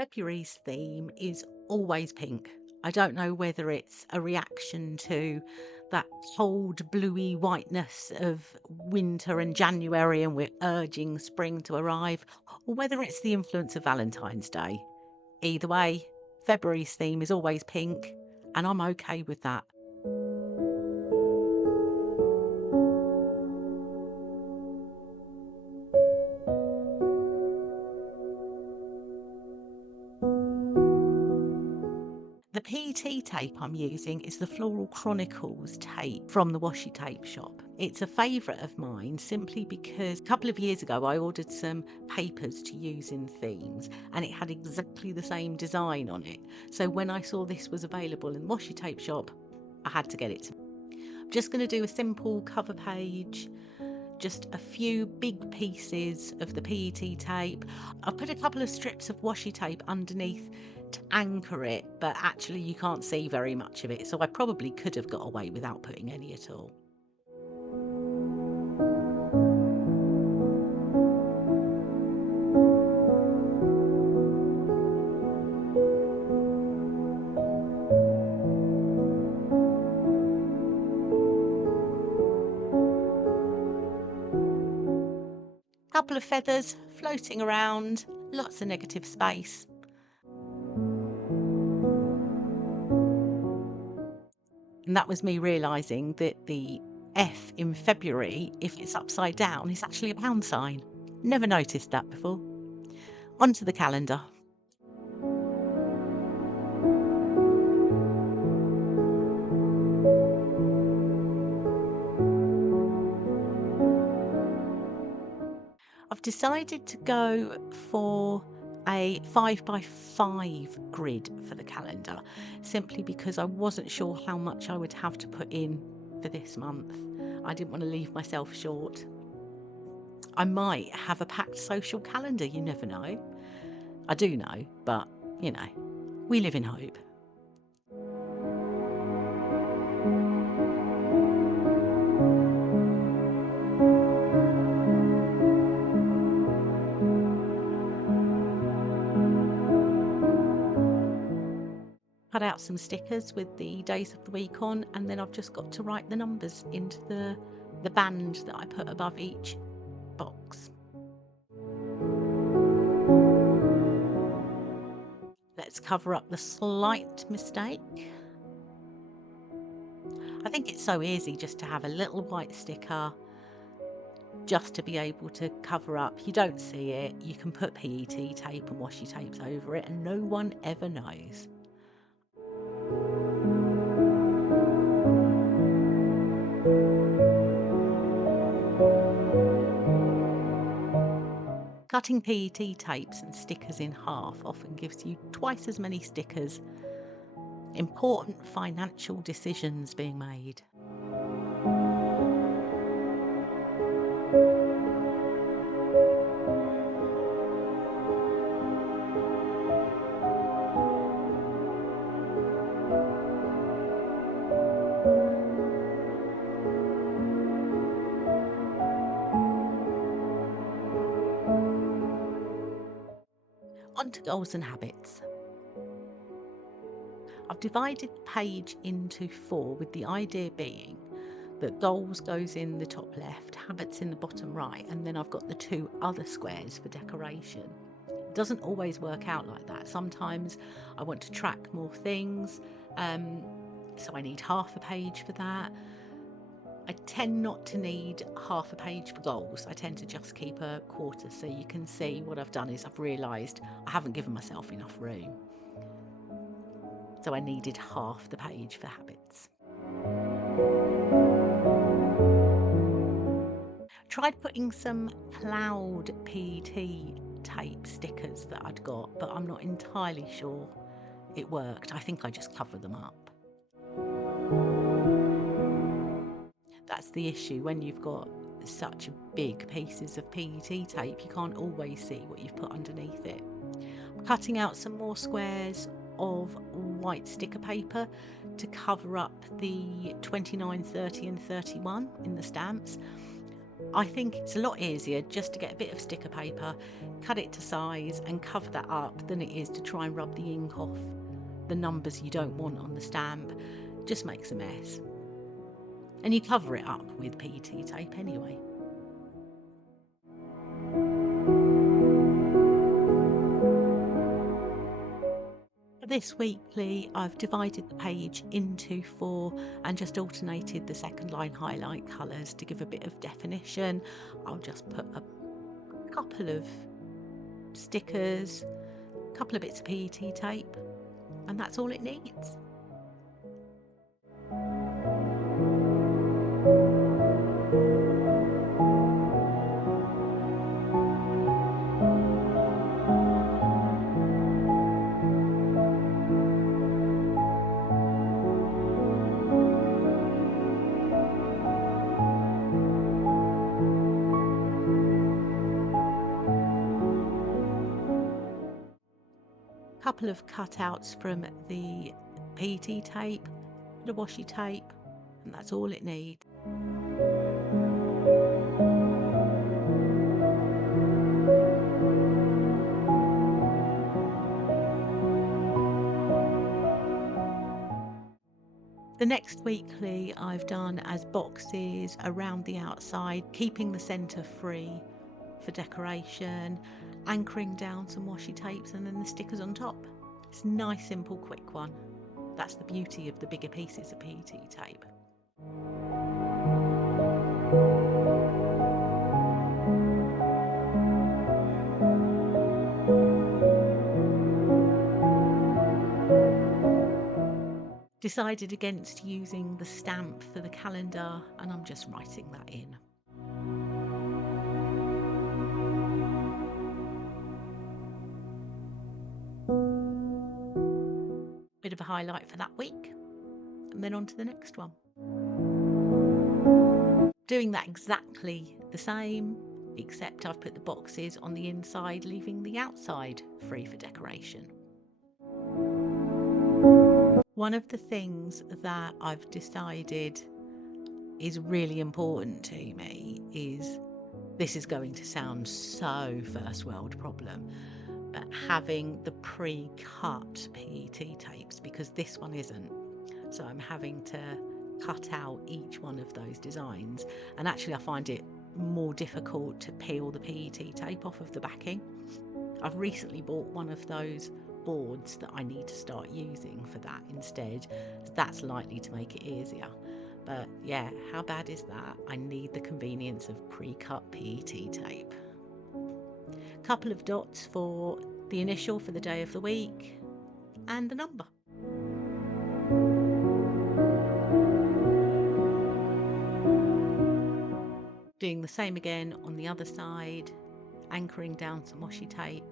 February's theme is always pink. I don't know whether it's a reaction to that cold, bluey whiteness of winter and January, and we're urging spring to arrive, or whether it's the influence of Valentine's Day. Either way, February's theme is always pink, and I'm okay with that. The PET tape I'm using is the Floral Chronicles tape from the Washi Tape Shop. It's a favourite of mine simply because a couple of years ago I ordered some papers to use in themes and it had exactly the same design on it. So when I saw this was available in the Washi Tape Shop, I had to get it. I'm just going to do a simple cover page, just a few big pieces of the PET tape. I've put a couple of strips of washi tape underneath to anchor it, but actually you can't see very much of it, so I probably could have got away without putting any at all. Couple of feathers floating around, lots of negative space. And that was me realising that the F in February, if it's upside down, is actually a pound sign. Never noticed that before. Onto the calendar. I've decided to go for a 5 by 5 grid for the calendar, simply because I wasn't sure how much I would have to put in for this month. I didn't want to leave myself short. I might have a packed social calendar, you never know. I do know, but you know, we live in hope. Cut out some stickers with the days of the week on, and then I've just got to write the numbers into the band that I put above each box. Let's cover up the slight mistake. I think it's so easy just to have a little white sticker just to be able to cover up. You don't see it, you can put PET tape and washi tapes over it and no one ever knows. Cutting PET tapes and stickers in half often gives you twice as many stickers. Important financial decisions being made. On to goals and habits. I've divided the page into 4, with the idea being that goals goes in the top left, habits in the bottom right, and then I've got the 2 other squares for decoration. It doesn't always work out like that. Sometimes I want to track more things, so I need half a page for that. I tend not to need half a page for goals. I tend to just keep a quarter, so you can see what I've done is I've realised I haven't given myself enough room. So I needed half the page for habits. Tried putting some cloud PET tape stickers that I'd got, but I'm not entirely sure it worked. I think I just covered them up. That's the issue when you've got such big pieces of PET tape, you can't always see what you've put underneath it. I'm cutting out some more squares of white sticker paper to cover up the 29, 30 and 31 in the stamps. I think it's a lot easier just to get a bit of sticker paper, cut it to size and cover that up than it is to try and rub the ink off the numbers you don't want on the stamp. Just makes a mess. And you cover it up with PET tape anyway. For this weekly, I've divided the page into 4 and just alternated the second line highlight colours to give a bit of definition. I'll just put a couple of stickers, a couple of bits of PET tape, and that's all it needs. Couple of cutouts from the PET tape, the washi tape, and that's all it needs. The next weekly I've done as boxes around the outside, keeping the centre free for decoration, anchoring down some washi tapes and then the stickers on top. It's a nice, simple, quick one. That's the beauty of the bigger pieces of PET tape. Decided against using the stamp for the calendar, and I'm just writing that in. Bit of a highlight for that week, and then on to the next one. Doing that exactly the same, except I've put the boxes on the inside, leaving the outside free for decoration. One of the things that I've decided is really important to me is, this is going to sound so first world problem, but having the pre-cut PET tapes, because this one isn't. So I'm having to cut out each one of those designs, and actually I find it more difficult to peel the PET tape off of the backing. I've recently bought one of those boards that I need to start using for that instead. That's likely to make it easier. But yeah, how bad is that? I need the convenience of pre-cut PET tape. Couple of dots for the initial for the day of the week and the number. Doing the same again on the other side, anchoring down some washi tape,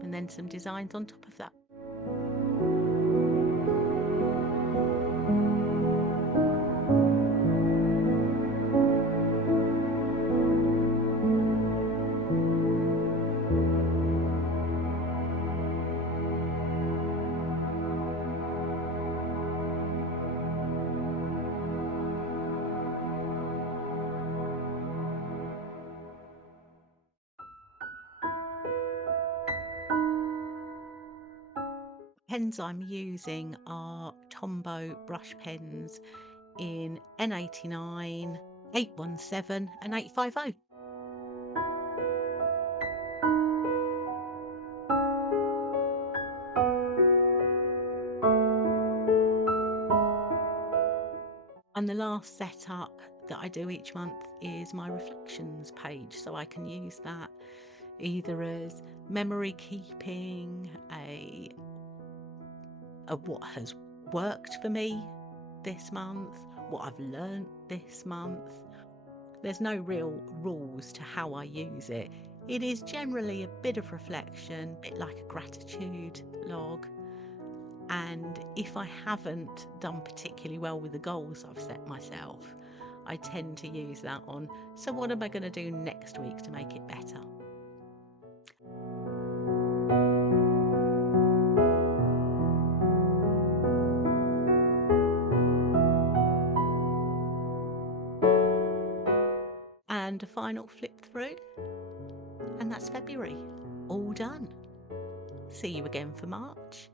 and then some designs on top of that. Pens I'm using are Tombow brush pens in N89, 817 and 850. And the last setup that I do each month is my reflections page, so I can use that either as memory keeping, a what has worked for me this month, what I've learnt this month. There's no real rules to how I use it. It is generally a bit of reflection, a bit like a gratitude log. And if I haven't done particularly well with the goals I've set myself, I tend to use that on, so what am I going to do next week to make it better? flip through, and that's February, all done. See you again for March.